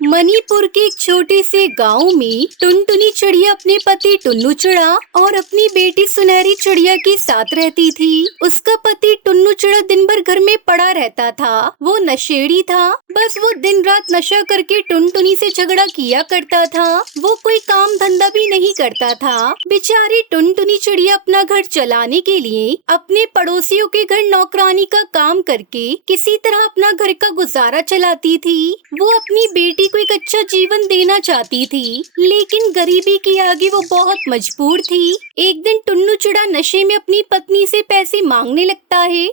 मणिपुर के एक छोटे से गांव में टुनटुनी चिड़िया अपने पति टुन्नू चिड़ा और अपनी बेटी सुनहरी चिड़िया के साथ रहती थी। उसका पति टुन्नू चिड़ा दिन भर घर में पड़ा रहता था। वो नशेड़ी था। बस वो दिन रात नशा करके टुनटुनी से झगड़ा किया करता था। वो कोई काम धंधा भी नहीं करता था। बेचारी टुनटुनी चिड़िया अपना घर चलाने के लिए अपने पड़ोसियों के घर नौकरानी का काम करके किसी तरह अपना घर का गुजारा चलाती थी। वो अपनी बेटी को एक अच्छा जीवन देना चाहती थी, लेकिन गरीबी के आगे वो बहुत मजबूर थी। एक दिन टुन्नू चिड़ा नशे में अपनी पत्नी से पैसे मांगने लगता है।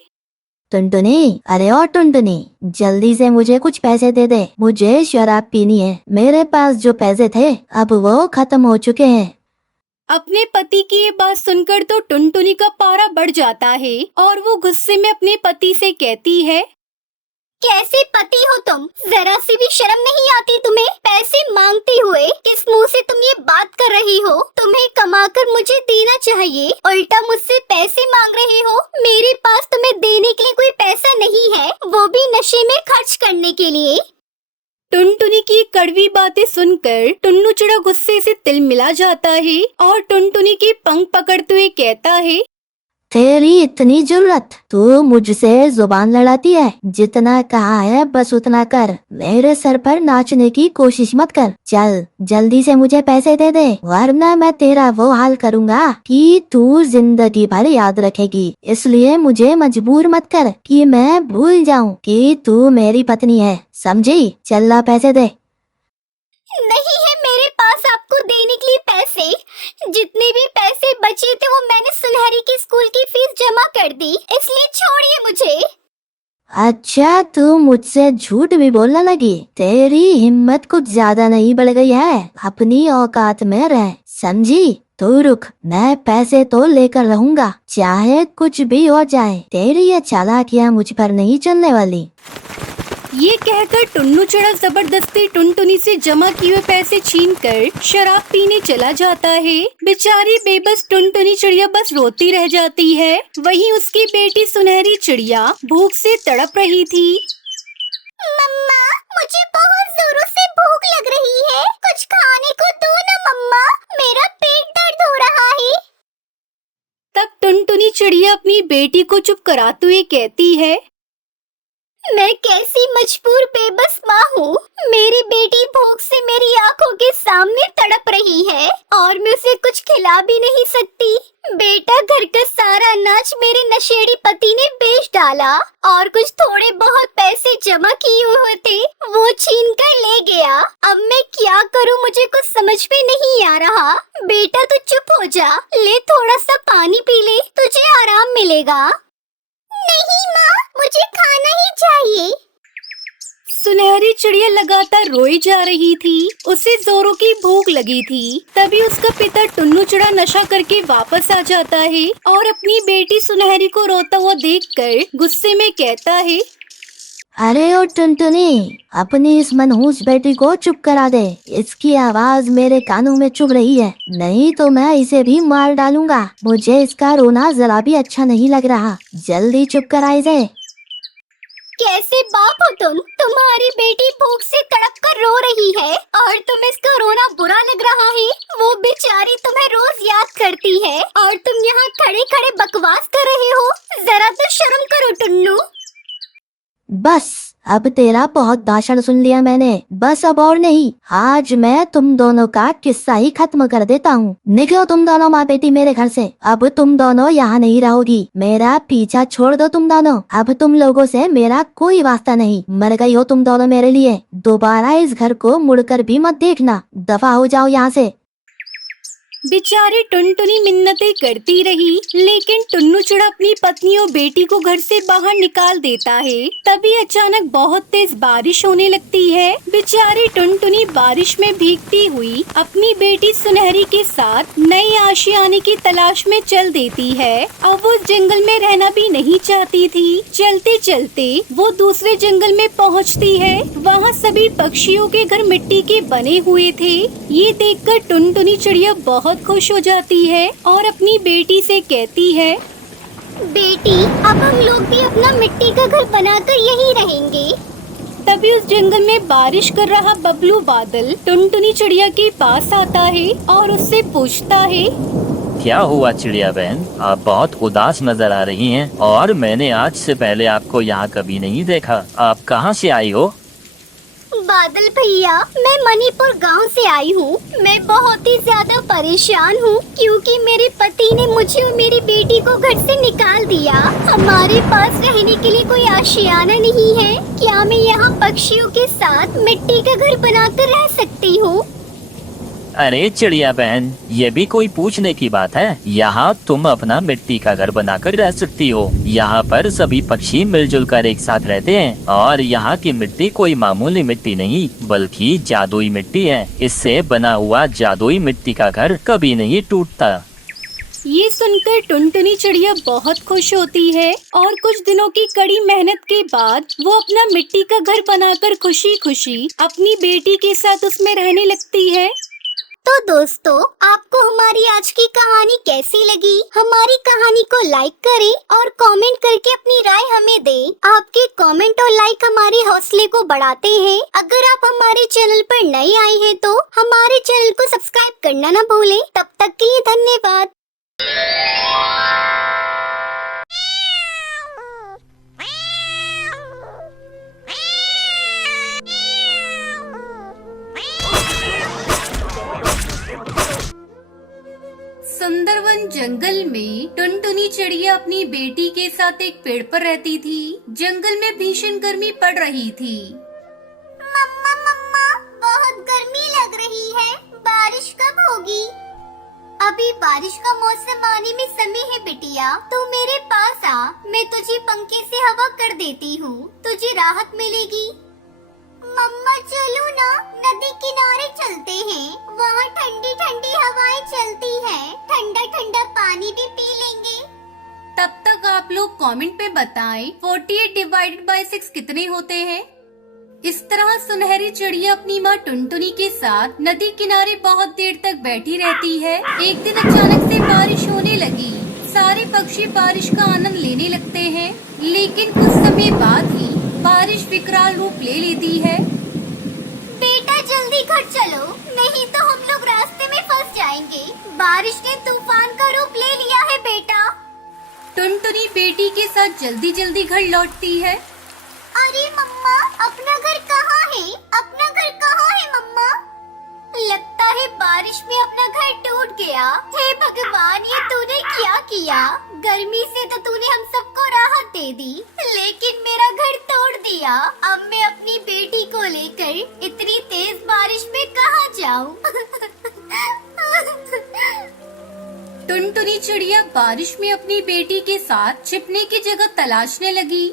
टुनटुनी, अरे और टुनटुनी, जल्दी से मुझे कुछ पैसे दे दे। मुझे शराब पीनी है। मेरे पास जो पैसे थे अब वो खत्म हो चुके हैं। अपने पति की ये बात सुनकर तो टुनटुनी का पारा बढ़ जाता है और वो गुस्से में अपने पति से कहती है, कैसे पति हो तुम? जरा सी भी शर्म नहीं आती तुम्हें? पैसे मांगते हुए किस मुंह से तुम ये बात कर रही हो? तुम्हें कमाकर मुझे देना चाहिए, उल्टा मुझसे पैसे मांग रहे हो। मेरे पास तुम्हें देने के लिए कोई पैसा नहीं है, वो भी नशे में खर्च करने के लिए। टुनटुनी की कड़वी बातें सुनकर टुन्नू चिड़ा गुस्से से तिलमिला जाता है और टुनटुनी के पंख पकड़ते हुए कहता है, तेरी इतनी जरूरत? तू मुझसे जुबान लड़ाती है। जितना कहा है बस उतना कर। मेरे सर पर नाचने की कोशिश मत कर। चल जल्दी से मुझे पैसे दे दे, वरना मैं तेरा वो हाल करूँगा कि तू जिंदगी भर याद रखेगी। इसलिए मुझे मजबूर मत कर कि मैं भूल जाऊँ कि तू मेरी पत्नी है। समझी? चल ला पैसे दे। नहीं है मेरे पास आपको देने के लिए पैसे। जितने भी पैसे बचे थे वो मैंने सुनहरी की स्कूल की फीस जमा कर दी, इसलिए छोड़िए मुझे। अच्छा, तू मुझसे झूठ भी बोलने लगी? तेरी हिम्मत कुछ ज्यादा नहीं बढ़ गई है? अपनी औकात में रह, समझी? तू रुक, मैं पैसे तो लेकर रहूंगा, चाहे कुछ भी हो जाए। तेरी ये चालाकियां मुझ पर नहीं चलने वाली। ये कहकर टुन्नू चिड़ा जबरदस्ती टुनटुनी से जमा किए हुए पैसे छीनकर शराब पीने चला जाता है। बेचारी बेबस टुनटुनी चिड़िया बस रोती रह जाती है। वहीं उसकी बेटी सुनहरी चिड़िया भूख से तड़प रही थी। मम्मा, मुझे बहुत जोरों से भूख लग रही है, कुछ खाने को दो ना मम्मा, मेरा पेट दर्द हो रहा है। तब टुनटुनी चिड़िया अपनी बेटी को चुप कराते हुए कहती है, मैं कैसी मजबूर बेबस माँ हूँ। मेरी बेटी भूख से मेरी आंखों के सामने तड़प रही है और मैं उसे कुछ खिला भी नहीं सकती। बेटा, घर का सारा अनाज मेरे नशेड़ी पति ने बेच डाला और कुछ थोड़े बहुत पैसे जमा किए हुए थे वो छीन कर ले गया। अब मैं क्या करूँ, मुझे कुछ समझ में नहीं आ रहा। बेटा तू चुप हो जा, ले थोड़ा सा पानी पी ले, तुझे आराम मिलेगा। नहीं माँ, मुझे खाना ही चाहिए। सुनहरी चिड़िया लगातार रोई जा रही थी। उसे जोरों की भूख लगी थी। तभी उसका पिता टुन्नू चिड़ा नशा करके वापस आ जाता है और अपनी बेटी सुनहरी को रोता हुआ देखकर गुस्से में कहता है, अरे ओ टुनटुनी, अपनी इस मनहूस बेटी को चुप करा दे। इसकी आवाज मेरे कानों में चुभ रही है, नहीं तो मैं इसे भी मार डालूंगा। मुझे इसका रोना जरा भी अच्छा नहीं लग रहा। जल्दी चुप करा इसे। कैसे बाप हो तुम? तुम्हारी बेटी भूख से तड़प कर रो रही है और तुम्हें इसका रोना बुरा लग रहा है। वो बेचारी तुम्हें रोज याद करती है और तुम यहाँ खड़े खड़े बकवास कर रहे हो। जरा तो शर्म करो टुन्नू। बस अब तेरा बहुत भाषण सुन लिया मैंने। बस अब और नहीं, आज मैं तुम दोनों का किस्सा ही खत्म कर देता हूँ। निकलो तुम दोनों माँ बेटी मेरे घर से। अब तुम दोनों यहाँ नहीं रहोगी। मेरा पीछा छोड़ दो तुम दोनों। अब तुम लोगों से मेरा कोई वास्ता नहीं। मर गई हो तुम दोनों मेरे लिए। दोबारा इस घर को मुड़कर भी मत देखना। दफा हो जाओ यहाँ से। बेचारी टुनटुनी मिन्नतें करती रही, लेकिन टुन्नू चिड़ा अपनी पत्नी और बेटी को घर से बाहर निकाल देता है। तभी अचानक बहुत तेज बारिश होने लगती है। बेचारी टुनटुनी बारिश में भीगती हुई अपनी बेटी सुनहरी के साथ नए आशियाने की तलाश में चल देती है। अब वो जंगल में रहना भी नहीं चाहती थी। चलते चलते वो दूसरे जंगल में पहुंचती है। वहाँ सभी पक्षियों के घर मिट्टी के बने हुए थे। ये देखकर टुनटुनी चिड़िया बहुत खुश हो जाती है और अपनी बेटी से कहती है, बेटी, अब हम लोग भी अपना मिट्टी का घर बनाकर यहीं रहेंगे। तभी उस जंगल में बारिश कर रहा बबलू बादल टुनटुनी चिड़िया के पास आता है और उससे पूछता है, क्या हुआ चिड़िया बहन, आप बहुत उदास नजर आ रही हैं और मैंने आज से पहले आपको यहाँ कभी नहीं देखा। आप कहाँ से आई हो? बादल भैया, मैं मणिपुर गांव से आई हूँ। मैं बहुत ही ज्यादा परेशान हूँ क्योंकि मेरे पति ने मुझे और मेरी बेटी को घर से निकाल दिया। हमारे पास रहने के लिए कोई आशियाना नहीं है। क्या मैं यहाँ पक्षियों के साथ मिट्टी का घर बनाकर रह सकती हूँ? अरे चिड़िया बहन, ये भी कोई पूछने की बात है। यहाँ तुम अपना मिट्टी का घर बनाकर रह सकती हो। यहाँ पर सभी पक्षी मिलजुल कर एक साथ रहते हैं और यहाँ की मिट्टी कोई मामूली मिट्टी नहीं बल्कि जादुई मिट्टी है। इससे बना हुआ जादुई मिट्टी का घर कभी नहीं टूटता। ये सुनकर टुनटुनी चिड़िया बहुत खुश होती है और कुछ दिनों की कड़ी मेहनत के बाद वो अपना मिट्टी का घर बनाकर खुशी खुशी अपनी बेटी के साथ उसमें रहने लगती है। तो दोस्तों, आपको हमारी आज की कहानी कैसी लगी? हमारी कहानी को लाइक करें और कमेंट करके अपनी राय हमें दें। आपके कमेंट और लाइक हमारे हौसले को बढ़ाते हैं। अगर आप हमारे चैनल पर नए आए हैं तो हमारे चैनल को सब्सक्राइब करना न भूलें। तब तक के लिए धन्यवाद। सुंदरवन जंगल में टुनटुनी चिड़िया अपनी बेटी के साथ एक पेड़ पर रहती थी। जंगल में भीषण गर्मी पड़ रही थी। मम्मा मम्मा, बहुत गर्मी लग रही है। बारिश कब होगी? अभी बारिश का मौसम आने में समय है बिटिया। तू मेरे पास आ, मैं तुझे पंखे से हवा कर देती हूँ। तुझे राहत मिलेगी। मम्मा चलो ना, नदी किनारे चलते हैं। वहाँ ठंडी ठंडी हवाएं चलती हैं। ठंडा ठंडा पानी भी पी लेंगे। तब तक आप लोग कमेंट पे बताएं 48 डिवाइडेड बाय 6 कितने होते हैं। इस तरह सुनहरी चिड़िया अपनी माँ टुनटुनी के साथ नदी किनारे बहुत देर तक बैठी रहती है। एक दिन अचानक से बारिश होने लगी। सारे पक्षी बारिश का आनंद लेने लगते हैं, लेकिन कुछ समय बाद ही बारिश विकराल रूप ले लेती है। बेटा जल्दी घर चलो, नहीं तो हम लोग रास्ते में फंस जाएंगे। बारिश ने तूफान का रूप ले लिया है बेटा। टुनटुनी बेटी के साथ जल्दी जल्दी घर लौटती है। अरे मम्मा, अपना घर कहाँ है? अपना घर कहाँ है मम्मा? लगता है बारिश में अपना घर टूट गया। हे भगवान, ये तूने क्या किया? गर्मी से तो तूने हम सबको राहत दे दी, लेकिन मेरा घर तोड़ दिया। अब मैं अपनी बेटी को लेकर इतनी तेज बारिश में कहाँ जाऊँ? टुनटुनी चिड़िया बारिश में अपनी बेटी के साथ छिपने की जगह तलाशने लगी।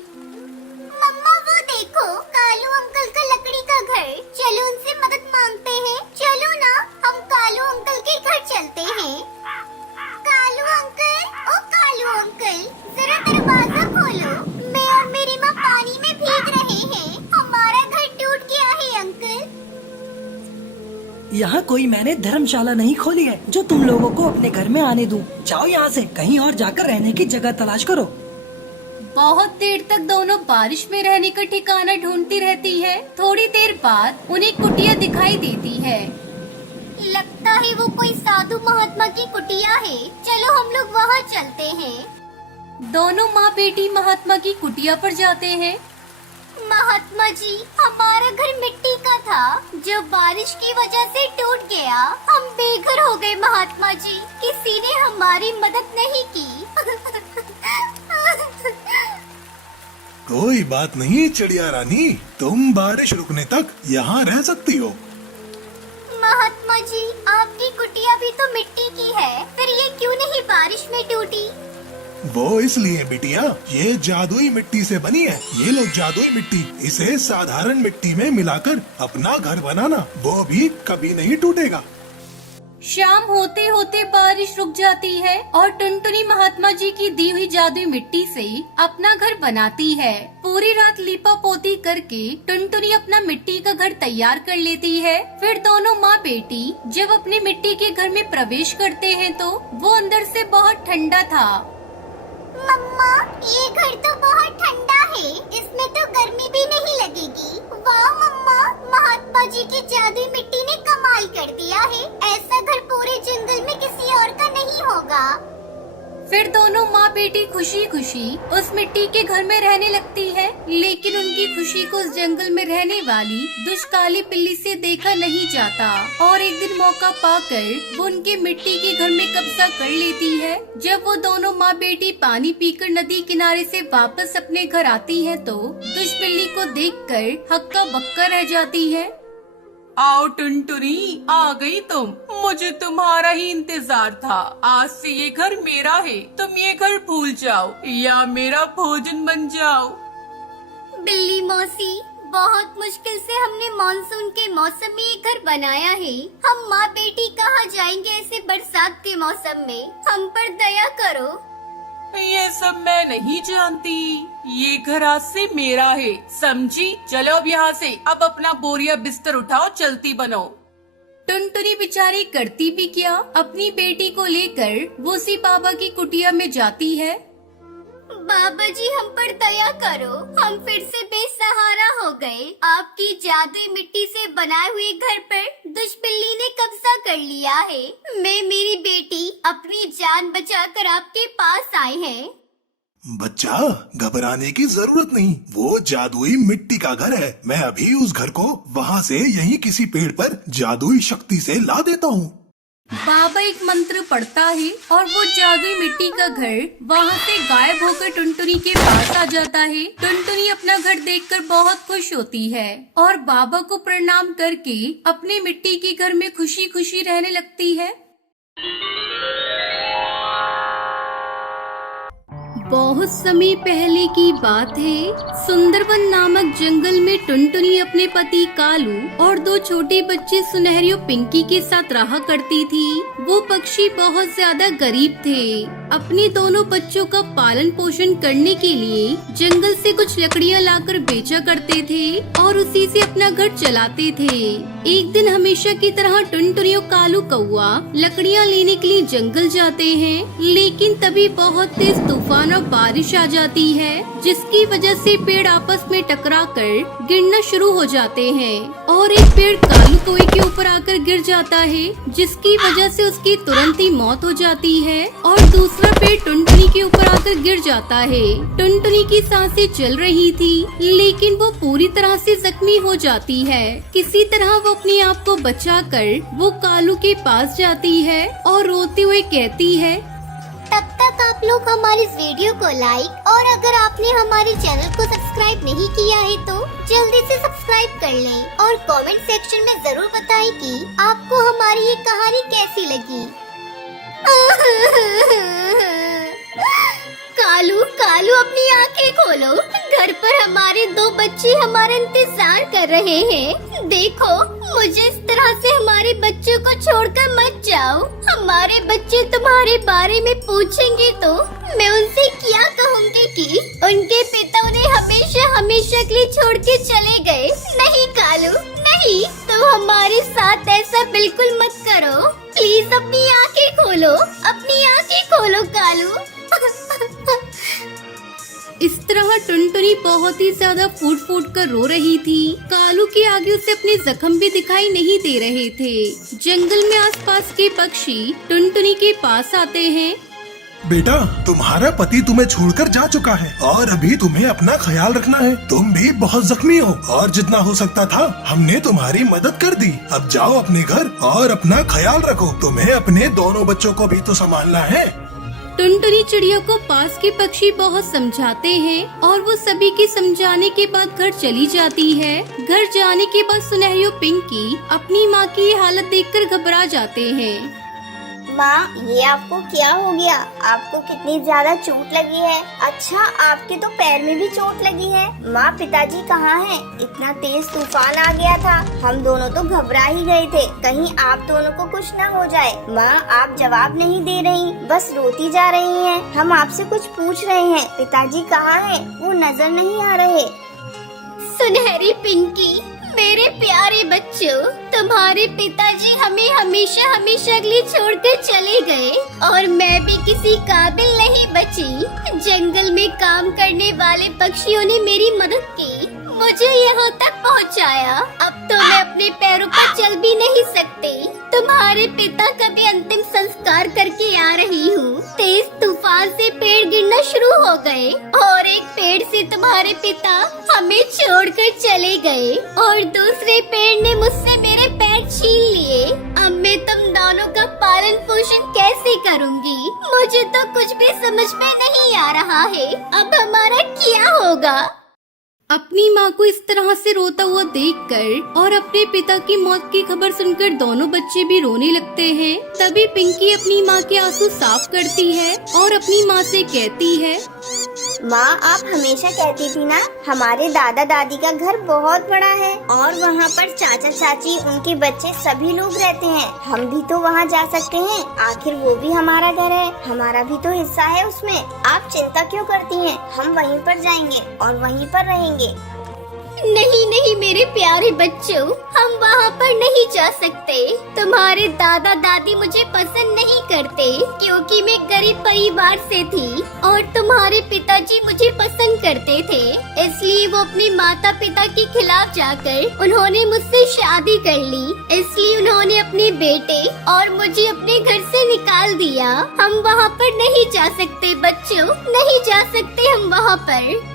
मम्मा वो देखो, कालू अंकल का लकड़ी का घर। चलो उनसे मदद मांगते हैं। चलो ना, हम कालू अंकल के घर चलते हैं। कालू अंकल, ओ कालू अंकल, जरा दरवाजा खोलो। मैं और मेरी माँ पानी में भीग रहे हैं। हमारा घर टूट गया है अंकल। यहाँ कोई मैंने धर्मशाला नहीं खोली है जो तुम लोगों को अपने घर में आने दूं। जाओ यहाँ से, कहीं और जाकर रहने की जगह तलाश करो। बहुत देर तक दोनों बारिश में रहने का ठिकाना ढूंढती रहती है। थोड़ी देर बाद उन्हें कुटिया दिखाई देती है। लगता है वो कोई साधु महात्मा की कुटिया है। चलो हम लोग वहाँ चलते हैं। दोनों माँ बेटी महात्मा की कुटिया पर जाते हैं। महात्मा जी, हमारा घर मिट्टी का था जो बारिश की वजह से टूट गया। हम बेघर हो गए महात्मा जी। किसी ने हमारी मदद नहीं की। कोई बात नहीं चिड़िया रानी, तुम बारिश रुकने तक यहाँ रह सकती हो। महात्मा जी, आपकी कुटिया भी तो मिट्टी की है, फिर ये क्यों नहीं बारिश में टूटी? वो इसलिए बिटिया, ये जादुई मिट्टी से बनी है। ये लो जादुई मिट्टी, इसे साधारण मिट्टी में मिलाकर अपना घर बनाना, वो भी कभी नहीं टूटेगा। शाम होते होते बारिश रुक जाती है और टुनटुनी महात्मा जी की दी हुई जादुई मिट्टी से अपना घर बनाती है। पूरी रात लीपा पोती करके टुनटुनी अपना मिट्टी का घर तैयार कर लेती है। फिर दोनों माँ बेटी जब अपने मिट्टी के घर में प्रवेश करते हैं तो वो अंदर से बहुत ठंडा था। मम्मा, ये घर तो बहुत ठंडा है, इसमें तो गर्मी भी नहीं लगेगी। वाह मम्मा, महात्मा जी की जादुई मिट्टी ने कमाल कर दिया है। ऐसा घर पूरे जंगल में किसी और का नहीं होगा। फिर दोनों माँ बेटी खुशी खुशी उस मिट्टी के घर में रहने लगती है, लेकिन उनकी खुशी को उस जंगल में रहने वाली दुष्काली बिल्ली से देखा नहीं जाता और एक दिन मौका पाकर वो उनके मिट्टी के घर में कब्जा कर लेती है। जब वो दोनों माँ बेटी पानी पीकर नदी किनारे से वापस अपने घर आती है तो दुष्ट बिल्ली को देखकर हक्का बक्का रह जाती है। आओ टुनटुनी, आ गई तुम। मुझे तुम्हारा ही इंतजार था। आज से ये घर मेरा है, तुम ये घर भूल जाओ या मेरा भोजन बन जाओ। बिल्ली मौसी, बहुत मुश्किल से हमने मानसून के मौसम में ये घर बनाया है। हम माँ बेटी कहाँ जाएंगे ऐसे बरसात के मौसम में? हम पर दया करो। ये सब मैं नहीं जानती। ये घर आज से मेरा है, समझी? चलो अब यहाँ से। अब अपना बोरिया बिस्तर उठाओ, चलती बनो। टुनटुनी बेचारी करती भी क्या, अपनी बेटी को लेकर वो उसी बाबा की कुटिया में जाती है। बाबा जी, हम पर दया करो, हम फिर से बेसहारा हो गए। आपकी जादुई मिट्टी से बनाए हुए घर पर दुष्ट बिल्ली ने कब्जा कर लिया है। मैं मेरी बेटी अपनी जान बचाकर आपके पास आए हैं। बच्चा, घबराने की जरूरत नहीं, वो जादुई मिट्टी का घर है। मैं अभी उस घर को वहाँ से यहीं किसी पेड़ पर जादुई शक्ति से ला देता हूँ। बाबा एक मंत्र पढ़ता है और वो जादुई मिट्टी का घर वहाँ से गायब होकर टुनटुनी के पास आ जाता है। टुनटुनी अपना घर देखकर बहुत खुश होती है और बाबा को प्रणाम करके अपने मिट्टी के घर में खुशी खुशी रहने लगती है। बहुत समय पहले की बात है। सुंदरवन नामक जंगल में टुनटुनी अपने पति कालू और दो छोटे बच्चे सुनहरी और पिंकी के साथ रहा करती थी। वो पक्षी बहुत ज्यादा गरीब थे। अपने दोनों बच्चों का पालन पोषण करने के लिए जंगल से कुछ लकड़ियां लाकर बेचा करते थे और उसी से अपना घर चलाते थे। एक दिन हमेशा की तरह टुनटुनी और कालू कौआ लकड़ियां लेने के लिए जंगल जाते हैं, लेकिन तभी बहुत तेज तूफान और बारिश आ जाती है, जिसकी वजह से पेड़ आपस में टकराकर गिरना शुरू हो जाते हैं और एक पेड़ कालू कौए के ऊपर आकर गिर जाता है, जिसकी वजह से उसकी तुरंत ही मौत हो जाती है और दूसरा पेड़ टुनटुनी के ऊपर आकर गिर जाता है। टुनटुनी की सांसें चल रही थी, लेकिन वो पूरी तरह से जख्मी हो जाती है। किसी तरह वो अपने आप को बचाकर वो कालू के पास जाती है और रोते हुए कहती है, तब तक आप लोग हमारे इस वीडियो को लाइक और अगर आपने हमारे चैनल को सब्सक्राइब नहीं किया है तो जल्दी से सब्सक्राइब कर लें और कमेंट सेक्शन में जरूर बताएं कि आपको हमारी ये कहानी कैसी लगी। कालू, कालू अपनी आंखें खोलो, घर पर हमारे दो बच्चे हमारा इंतजार कर रहे हैं। देखो, मुझे इस तरह से हमारे बच्चों को छोड़कर मत जाओ। हमारे बच्चे तुम्हारे बारे में पूछेंगे तो मैं उनसे क्या कहूँगी कि उनके पिता उन्हें हमेशा हमेशा के लिए छोड़ के चले गए। नहीं कालू, नहीं, तुम हमारे साथ ऐसा बिल्कुल मत करो। प्लीज अपनी आंखें खोलो, अपनी आंखें खोलो कालू। इस तरह टुनटुनी बहुत ही ज्यादा फूट फूट कर रो रही थी। कालू के आगे उसे अपने जख्म भी दिखाई नहीं दे रहे थे। जंगल में आसपास के पक्षी टुनटुनी के पास आते हैं। बेटा, तुम्हारा पति तुम्हें छोड़कर जा चुका है और अभी तुम्हें अपना ख्याल रखना है। तुम भी बहुत जख्मी हो और जितना हो सकता था हमने तुम्हारी मदद कर दी। अब जाओ अपने घर और अपना ख्याल रखो। तुम्हें अपने दोनों बच्चों को भी तो संभालना है। टुनटुनी चिड़िया को पास के पक्षी बहुत समझाते हैं और वो सभी के समझाने के बाद घर चली जाती है। घर जाने के बाद सुनहरी और पिंकी अपनी माँ की ये हालत देखकर घबरा जाते हैं। माँ, ये आपको क्या हो गया? आपको कितनी ज्यादा चोट लगी है? अच्छा, आपके तो पैर में भी चोट लगी है। माँ, पिताजी कहाँ हैं? इतना तेज तूफान आ गया था, हम दोनों तो घबरा ही गए थे, कहीं आप दोनों को कुछ न हो जाए। माँ, आप जवाब नहीं दे रही, बस रोती जा रही हैं। हम आपसे कुछ पूछ रहे हैं, पिताजी कहाँ हैं? वो नजर नहीं आ रहे। सुनहरी पिंकी, मेरे प्यारे बच्चों, तुम्हारे पिताजी हमें हमेशा हमेशा के लिए छोड़कर चले गए और मैं भी किसी काबिल नहीं बची। जंगल में काम करने वाले पक्षियों ने मेरी मदद की, मुझे यहाँ तक पहुँचाया। अब तो मैं अपने पैरों पर चल भी नहीं सकती। तुम्हारे पिता का भी अंतिम संस्कार करके आ रही हूँ। तेज तूफान से पेड़ गिरना शुरू हो गए और एक पेड़ से तुम्हारे पिता हमें छोड़कर चले गए और दूसरे पेड़ ने मुझसे मेरे पैर छीन लिए। अब मैं तुम दोनों का पालन पोषण कैसे करूँगी? मुझे तो कुछ भी समझ में नहीं आ रहा है। अब हमारा क्या होगा? अपनी माँ को इस तरह से रोता हुआ देखकर और अपने पिता की मौत की खबर सुनकर दोनों बच्चे भी रोने लगते हैं। तभी पिंकी अपनी माँ के आंसू साफ करती है और अपनी माँ से कहती है, माँ, आप हमेशा कहती थी ना, हमारे दादा दादी का घर बहुत बड़ा है और वहाँ पर चाचा चाची, उनके बच्चे, सभी लोग रहते हैं। हम भी तो वहाँ जा सकते हैं। आखिर वो भी हमारा घर है, हमारा भी तो हिस्सा है उसमें। आप चिंता क्यों करती हैं? हम वहीं पर जाएंगे और वहीं पर रहेंगे। नहीं नहीं मेरे प्यारे बच्चों, हम वहाँ पर नहीं जा सकते। तुम्हारे दादा दादी मुझे पसंद नहीं करते क्योंकि मैं गरीब परिवार से थी और तुम्हारे पिताजी मुझे पसंद करते थे। इसलिए वो अपने माता पिता के खिलाफ जाकर उन्होंने मुझसे शादी कर ली। इसलिए उन्होंने अपने बेटे और मुझे अपने घर से निकाल दिया। हम वहाँ पर नहीं जा सकते बच्चों, नहीं जा सकते हम वहाँ पर।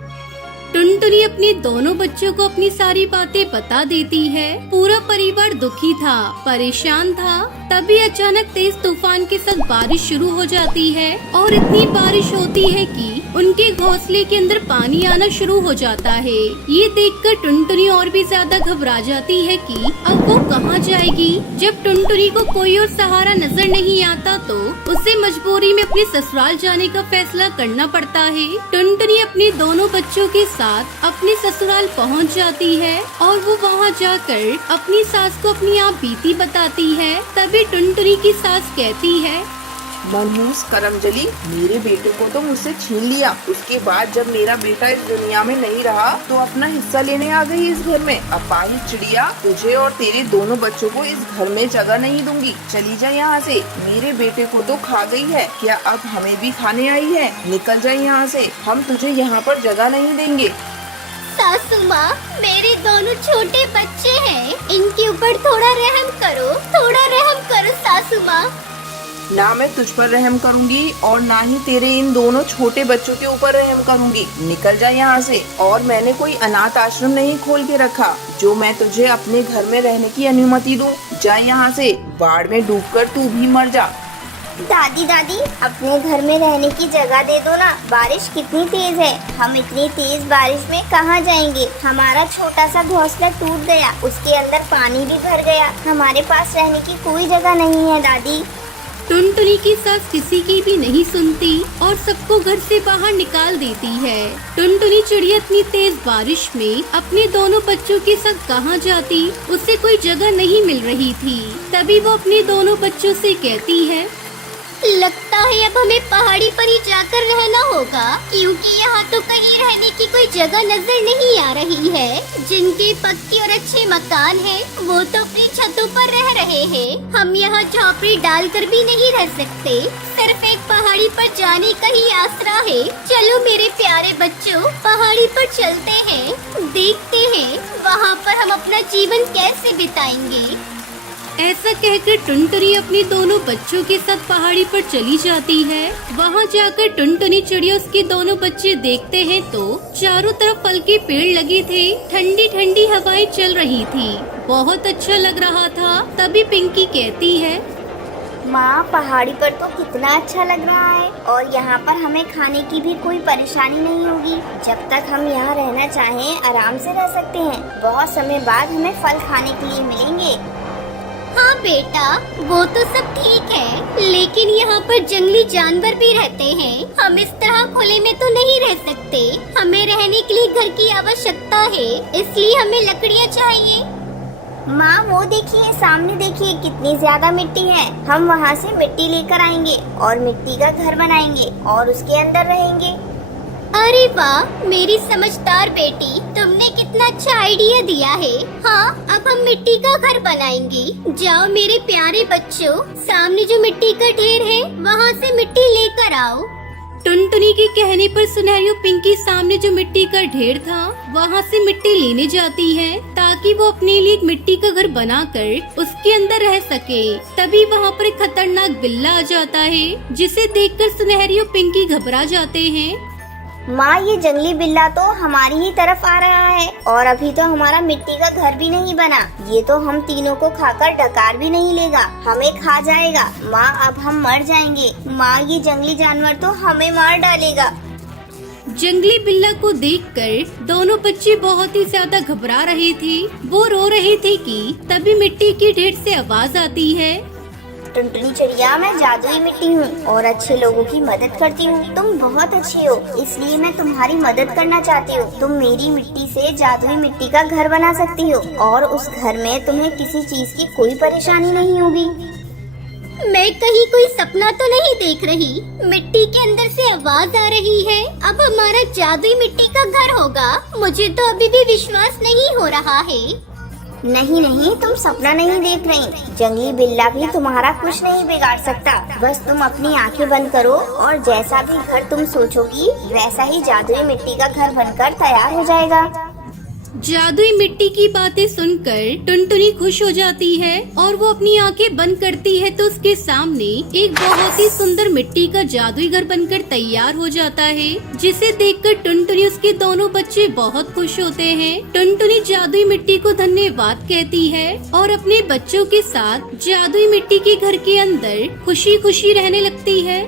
टुनटुनी अपने दोनों बच्चों को अपनी सारी बातें बता देती है। पूरा परिवार दुखी था, परेशान था। तभी अचानक तेज तूफान के साथ बारिश शुरू हो जाती है और इतनी बारिश होती है कि उनके घोंसले के अंदर पानी आना शुरू हो जाता है। ये देखकर टुनटुनी और भी ज्यादा घबरा जाती है कि अब वो कहाँ जाएगी। जब टुनटुनी को कोई और सहारा नजर नहीं आता तो उसे मजबूरी में अपने ससुराल जाने का फैसला करना पड़ता है। टुनटुनी अपने दोनों बच्चों के साथ अपने ससुराल पहुंच जाती है और वो वहां जाकर अपनी सास को अपनी आप बीती बताती है। तभी टुनटुनी की सास कहती है, मनहूस करमजली, मेरे बेटे को तो मुझसे छीन लिया। उसके बाद जब मेरा बेटा इस दुनिया में नहीं रहा तो अपना हिस्सा लेने आ गई इस घर में। अपाहिज चिड़िया, तुझे और तेरे दोनों बच्चों को इस घर में जगह नहीं दूंगी। चली जा यहाँ से। मेरे बेटे को तो खा गई है, क्या अब हमें भी खाने आई है? निकल जा यहाँ से, हम तुझे यहाँ पर जगह नहीं देंगे। सासू माँ, मेरे दोनों छोटे बच्चे हैं, इनके ऊपर थोड़ा रहम करो, थोड़ा रहम करो सासू माँ। ना मैं तुझ पर रहम करूंगी और ना ही तेरे इन दोनों छोटे बच्चों के ऊपर रहम करूंगी। निकल जा यहाँ से। और मैंने कोई अनाथ आश्रम नहीं खोल के रखा जो मैं तुझे अपने घर में रहने की अनुमति दूं। जा यहाँ से, बाढ़ में डूबकर तू भी मर जा। दादी दादी, अपने घर में रहने की जगह दे दो ना। बारिश कितनी तेज है, हम इतनी तेज बारिश में कहाँ जाएंगे? हमारा छोटा सा घोंसला टूट गया, उसके अंदर पानी भी भर गया। हमारे पास रहने की कोई जगह नहीं है दादी। टुनटुनी की सास किसी की भी नहीं सुनती और सबको घर से बाहर निकाल देती है। टुनटुनी चिड़िया इतनी तेज बारिश में अपने दोनों बच्चों के साथ कहाँ जाती, उसे कोई जगह नहीं मिल रही थी। तभी वो अपने दोनों बच्चों से कहती है, लगता है अब हमें पहाड़ी पर ही जाकर रहना होगा क्योंकि यहाँ तो कहीं रहने की कोई जगह नजर नहीं आ रही है। जिनके पक्के और अच्छे मकान हैं, वो तो अपनी छतों पर रह रहे हैं। हम यहाँ झोपड़ी डालकर भी नहीं रह सकते। सिर्फ एक पहाड़ी पर जाने का ही आसरा है। चलो मेरे प्यारे बच्चों, पहाड़ी पर चलते हैं, देखते हैं वहाँ पर हम अपना जीवन कैसे बिताएंगे। ऐसा कहकर टुनटुनी अपने दोनों बच्चों के साथ पहाड़ी पर चली जाती है। वहाँ जाकर टुनटुनी चिड़िया उसके दोनों बच्चे देखते हैं तो चारों तरफ फल के पेड़ लगे थे, ठंडी ठंडी हवाएं चल रही थी, बहुत अच्छा लग रहा था। तभी पिंकी कहती है, माँ, पहाड़ी पर तो कितना अच्छा लग रहा है और यहाँ पर हमें खाने की भी कोई परेशानी नहीं होगी। जब तक हम यहाँ रहना चाहें आराम से रह सकते हैं। बहुत समय बाद हमें फल खाने के लिए मिलेंगे। हाँ बेटा, वो तो सब ठीक है, लेकिन यहाँ पर जंगली जानवर भी रहते हैं। हम इस तरह खुले में तो नहीं रह सकते। हमें रहने के लिए घर की आवश्यकता है, इसलिए हमें लकड़ियाँ चाहिए। माँ, वो देखिए, सामने देखिए, कितनी ज्यादा मिट्टी है। हम वहाँ से मिट्टी लेकर आएंगे और मिट्टी का घर बनाएंगे और उसके अंदर रहेंगे। अरे वाह, मेरी समझदार बेटी, तुमने कितना अच्छा आइडिया दिया है। हाँ, अब हम मिट्टी का घर बनाएंगे। जाओ मेरे प्यारे बच्चों, सामने जो मिट्टी का ढेर है वहाँ से मिट्टी लेकर आओ। टुनटुनी के कहने पर सुनहरी और पिंकी सामने जो मिट्टी का ढेर था वहाँ से मिट्टी लेने जाती है ताकि वो अपने लिए एक मिट्टी का घर बनाकर उसके अंदर रह सके। तभी वहाँ पर एक खतरनाक बिल्ला आ जाता है जिसे देखकर सुनहरी और पिंकी घबरा जाते हैं। माँ, ये जंगली बिल्ला तो हमारी ही तरफ आ रहा है और अभी तो हमारा मिट्टी का घर भी नहीं बना। ये तो हम तीनों को खाकर डकार भी नहीं लेगा, हमें खा जाएगा। माँ, अब हम मर जाएंगे। माँ, ये जंगली जानवर तो हमें मार डालेगा। जंगली बिल्ला को देखकर दोनों बच्चे बहुत ही ज्यादा घबरा रहे थे। वो रो रहे थे कि तभी मिट्टी के ढेर से आवाज आती है। टुनटुनी चिड़िया, मैं जादुई मिट्टी हूँ और अच्छे लोगों की मदद करती हूँ। तुम बहुत अच्छी हो, इसलिए मैं तुम्हारी मदद करना चाहती हूँ। तुम मेरी मिट्टी से जादुई मिट्टी का घर बना सकती हो और उस घर में तुम्हें किसी चीज की कोई परेशानी नहीं होगी। मैं कहीं कोई सपना तो नहीं देख रही। मिट्टी के अंदर से आवाज आ रही है, अब हमारा जादुई मिट्टी का घर होगा। मुझे तो अभी भी विश्वास नहीं हो रहा है। नहीं नहीं, तुम सपना नहीं देख रही। जंगली बिल्ला भी तुम्हारा कुछ नहीं बिगाड़ सकता। बस तुम अपनी आंखें बंद करो और जैसा भी घर तुम सोचोगी वैसा ही जादुई मिट्टी का घर बनकर तैयार हो जाएगा। जादुई मिट्टी की बातें सुनकर टुनटुनी खुश हो जाती है और वो अपनी आंखें बंद करती है तो उसके सामने एक बहुत ही सुंदर मिट्टी का जादुई घर बनकर तैयार हो जाता है, जिसे देखकर टुनटुनी उसके दोनों बच्चे बहुत खुश होते हैं। टुनटुनी जादुई मिट्टी को धन्यवाद कहती है और अपने बच्चों के साथ जादुई मिट्टी के घर के अंदर खुशी खुशी रहने लगती है।